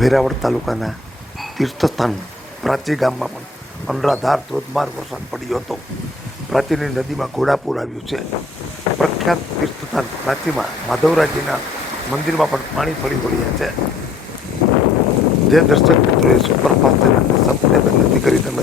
વેરાવળ તાલુકાના તીર્થસ્થાન પ્રાચી ગામમાં પણ અનરાધાર ધોધમાર વરસાદ પડ્યો હતો પ્રાચીની નદીમાં ઘોડાપુર આવ્યું છે પ્રખ્યાત તીર્થસ્થાન પ્રાચીમાં માધવરાજીના મંદિરમાં પણ પાણી ફરી વળ્યા છે જે દર્શક મિત્રોએ સુપરફાસ્ટ સંપૂર્ણ નથી કરી તમે